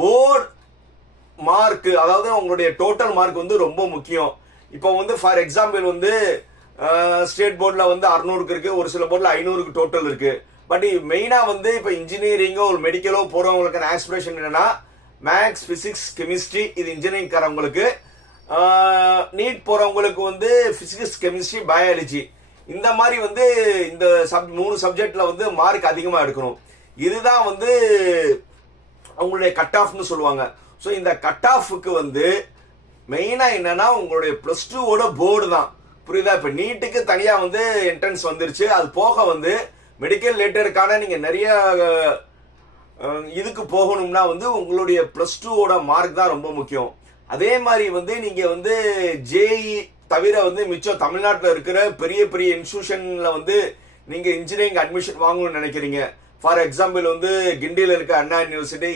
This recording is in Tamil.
போர்டு மார்க், அதாவது உங்களுடைய டோட்டல் மார்க் வந்து ரொம்ப முக்கியம். இப்போ வந்து ஃபார் எக்ஸாம்பிள் வந்து ஸ்டேட் போர்டில் வந்து 600க்கு இருக்கு, ஒரு சில போர்டில் 500க்கு டோட்டல் இருக்கு. பட் மெயினாக வந்து இப்போ இன்ஜினியரிங்கோ ஒரு மெடிக்கலோ போகிறவங்களுக்கு ஆஸ்பிரேஷன் என்னன்னா மேக்ஸ், பிசிக்ஸ், கெமிஸ்ட்ரி, இது இன்ஜினியரிங் காரவங்களுக்கு. நீட் போகிறவங்களுக்கு வந்து பிசிக்ஸ், கெமிஸ்ட்ரி, பயாலஜி, இந்த மாதிரி வந்து இந்த 3 சப்ஜெக்ட்ல வந்து மார்க் அதிகமாக எடுக்கணும். இதுதான் வந்து அவங்களுடைய கட் ஆஃப்னு சொல்லுவாங்க. ஸோ இந்த கட் ஆஃபுக்கு வந்து மெயினாக என்னன்னா உங்களுடைய +2 ஓட போர்டு தான், புரியுதா? இப்போ நீட்டுக்கு தனியாக வந்து என்ட்ரன்ஸ் வந்துருச்சு. அது போக வந்து மெடிக்கல் லேட்டருக்கான நீங்கள் நிறைய இதுக்கு போகணும்னா வந்து உங்களுடைய +2 ஓட மார்க் தான் ரொம்ப முக்கியம். அதே மாதிரி வந்து நீங்கள் வந்து ஜேஇ தவிர வந்து மிச்சம் தமிழ்நாட்டில் இருக்கிற பெரிய பெரிய இன்ஸ்டிடியூஷன்ல வந்து நீங்கள் இன்ஜினியரிங் அட்மிஷன் வாங்கணும்னு நினைக்கிறீங்க. ஃபார் எக்ஸாம்பிள் வந்து கிண்டியில் இருக்க அண்ணா யூனிவர்சிட்டி,